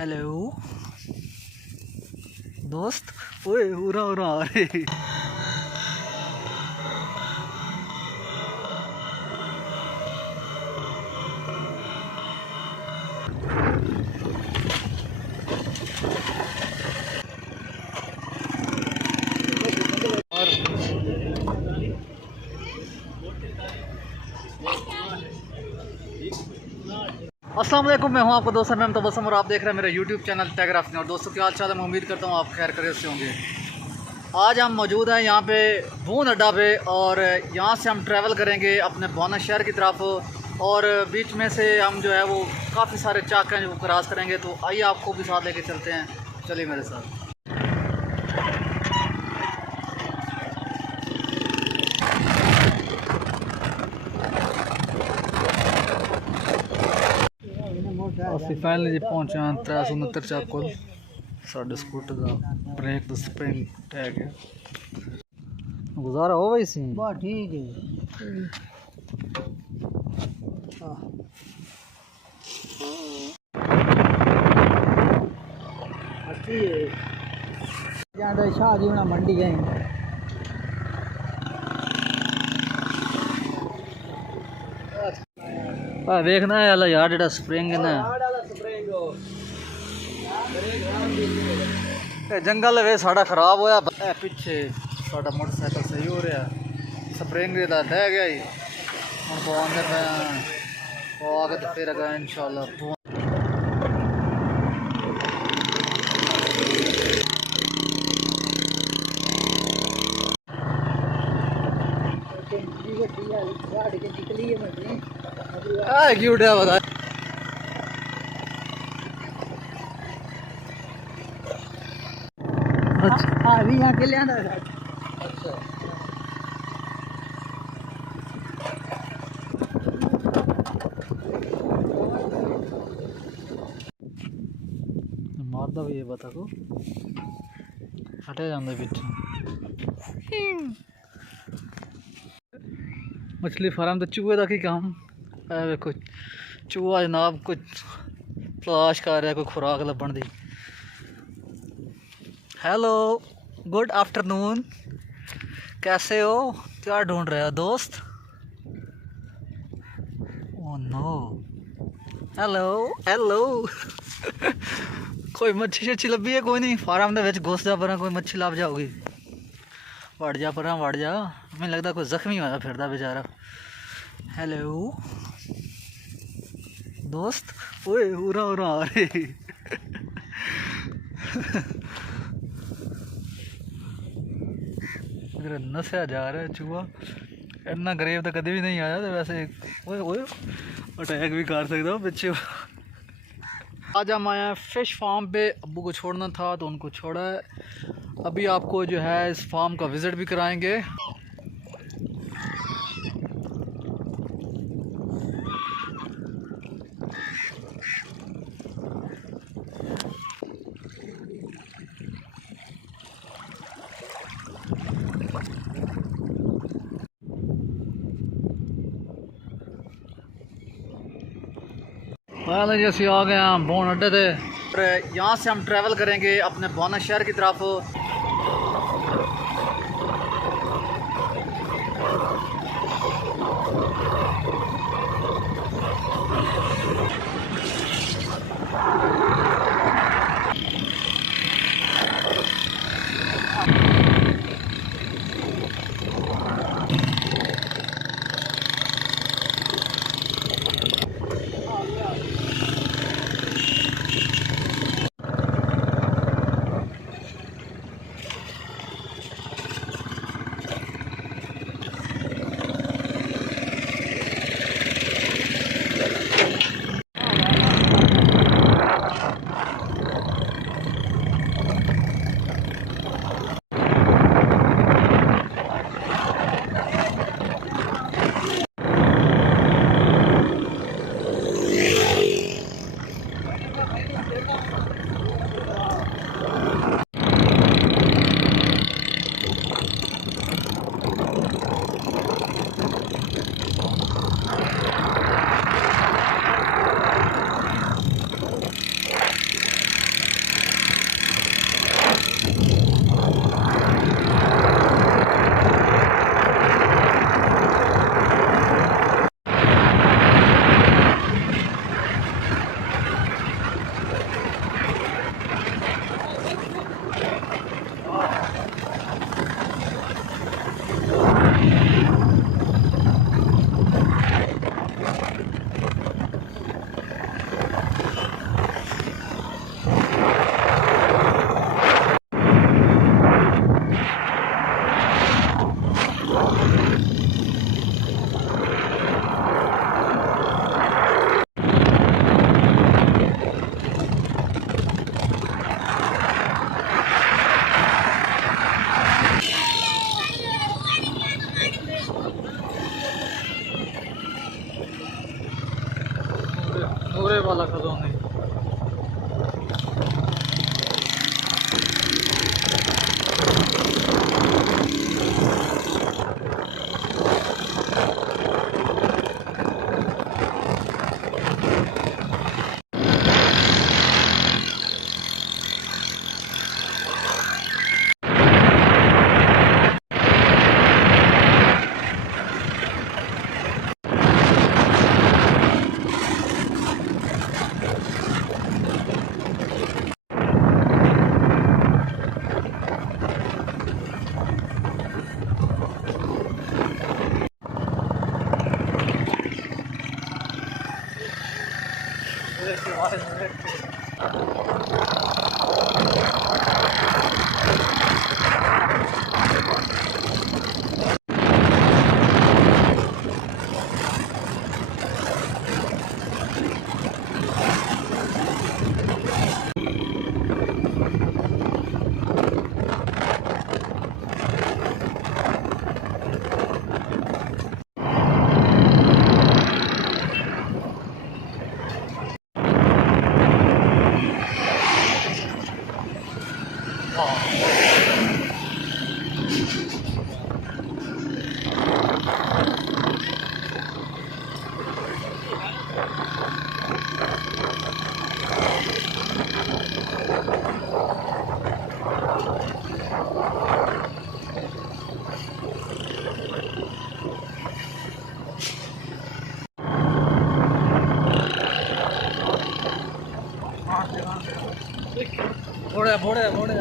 Hello दोस्त। ओए उरा उरा अरे अस्सलाम वालेकुम, मैं हूं आपका दोस्त मैं तबस्सुम और आप देख रहे हैं मेरा यूट्यूब चैनल टैगराफ। और दोस्तों क्या हाल चाल है, मैं उम्मीद करता हूं आप खैर खैरियत से होंगे। आज हम मौजूद हैं यहाँ पे भून अड्डा पे और यहाँ से हम ट्रैवल करेंगे अपने बौना शहर की तरफ और बीच में से हम जो है वो काफ़ी सारे चाक हैं जो क्रॉस करेंगे। तो आइए आपको भी साथ लेके चलते हैं, चलिए मेरे साथ। ਅਸੀਂ ਫਾਈਨਲੀ ਜੀ ਪਹੁੰਚੇ ਹਾਂ 369 ਚਾਕ ਕੋਲ। ਸਾਡੇ ਸਕੂਟਰ ਦਾ ਬ੍ਰੇਕ ਦਾ ਸਪ੍ਰਿੰਗ ਟੈਗ ਹੈ। ਗੁਜ਼ਾਰਾ ਹੋ ਗਈ ਸੀ ਬਾ ਠੀਕ ਹੈ। ਅੱਛੀ ਹੈ ਜਾਂਦਾ ਸ਼ਾਹ ਜੀ ਹੁਣਾ ਮੰਡੀ ਗਏ ਆ ਵੇਖਣਾ ਹੈ ਵਾਲਾ ਯਾਰ ਜਿਹੜਾ ਸਪ੍ਰਿੰਗ ਹੈ ਨਾ जंगल वे साड़ा खराब होया पिछे साड़ा मोटरसाइकिल सही हो रहा स्प्रिंग दा रह गया ही हम पवाने पे वो आगे तो फिर अगर इंशाल्लाह क्यूट है बता अभी यहाँ के लिया अच्छा मारदा भी ये बता को हटे जाते पीछे मछली फार्म तो चूहे का की काम देखो चूहा जनाब कुछ तलाश कर रहा कोई खुराक लभण दी। हेलो गुड आफ्टरनून, कैसे हो, क्या ढूंढ रहे हो दोस्त? ओह नो, हेलो हेलो कोई मच्छी शच्छी लभी है? कोई नहीं, फार्म के घुस जा पर कोई मच्छी लभ जाओगी। वड़ जा पर वड़ जा, मैंने लगता कोई जख्मी होया फिरदा बेचारा। हेलो दोस्त, ओए उरा उरा अरे नशा जा रहा है चूहा, इन्ना गरीब तो कभी भी नहीं आया। तो वैसे अटैक भी कर सकता हूँ पीछे। आज हम आए हैं फिश फार्म पे, अब्बू को छोड़ना था तो उनको छोड़ा है। अभी आपको जो है इस फार्म का विज़िट भी कराएंगे। जी असी आ गए हैं भून अड्डे थे और यहाँ से हम ट्रैवल करेंगे अपने बौना शहर की तरफ। मोड़े मोड़े मोड़े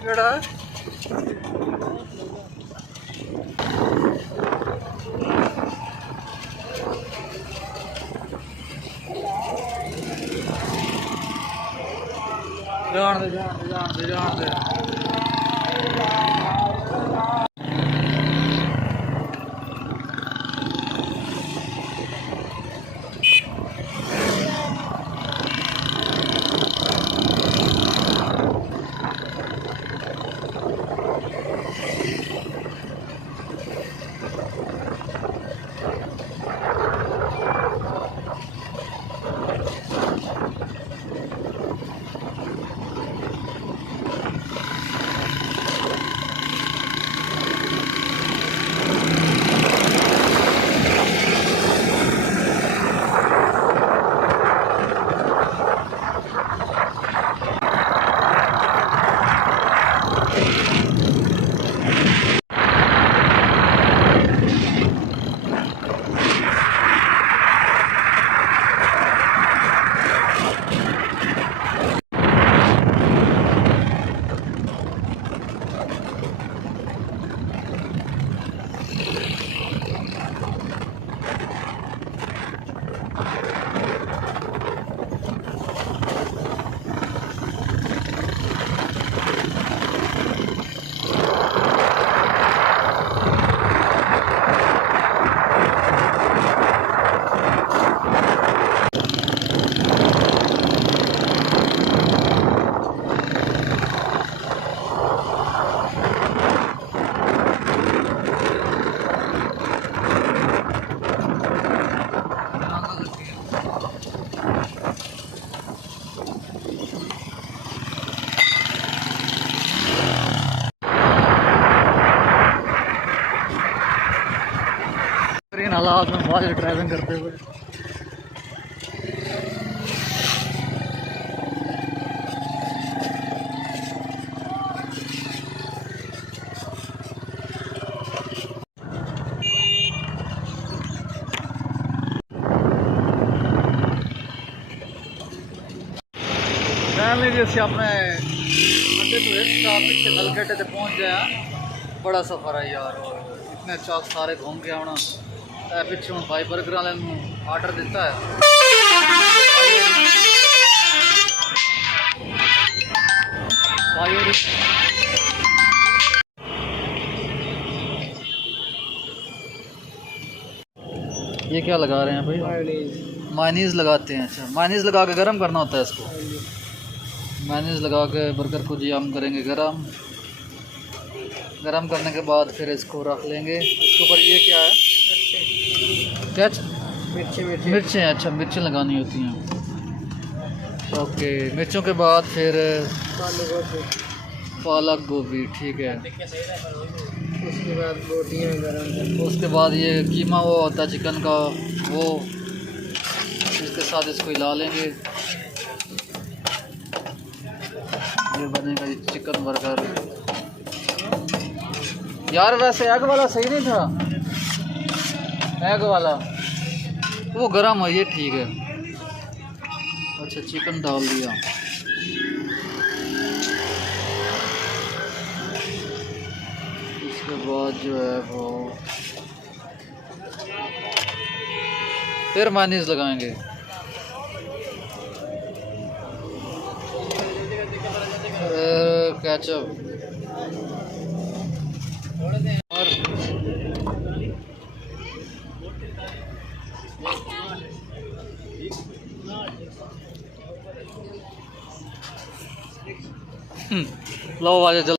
ਕਿਹੜਾ ਜਾਣ ਦੇ ਜਾਣ ਦੇ ਜਾਣ ਦੇ ਜਾਣ ਦੇ हालात में बाहर ड्राइविंग करते हुए। जान लीजिए से अपने अड्डे तो एक ट्रैफिक से नलखेटे से पहुँच गया। बड़ा सफ़र है यार, और इतने चौक सारे घूम के आना। पिछे हूँ भाई बर्गर वाले आर्डर दिता है। ये क्या लगा रहे हैं भाई? मायनीज़ लगाते हैं। अच्छा, मायनीज़ लगा के गर्म करना होता है इसको। मायनीज़ लगा के बर्गर को जी हम करेंगे गरम। गरम करने के बाद फिर इसको रख लेंगे। इसके ऊपर ये क्या है? क्या? मिर्चें। अच्छा, मिर्चें लगानी होती हैं। ओके, मिर्चों के बाद फिर पालक गोभी। ठीक है। उसके बाद बोटियाँ गरम। उसके बाद ये कीमा वो होता है चिकन का, वो इसके साथ इसको हिला लेंगे। ये बनेगा चिकन बर्गर। यार वैसे एग वाला सही नहीं था, एग वाला वो गरम है, ये ठीक है। अच्छा, चिकन डाल दिया। इसके बाद जो है वो फिर मायनीज़ लगाएंगे। केचप और लो वाले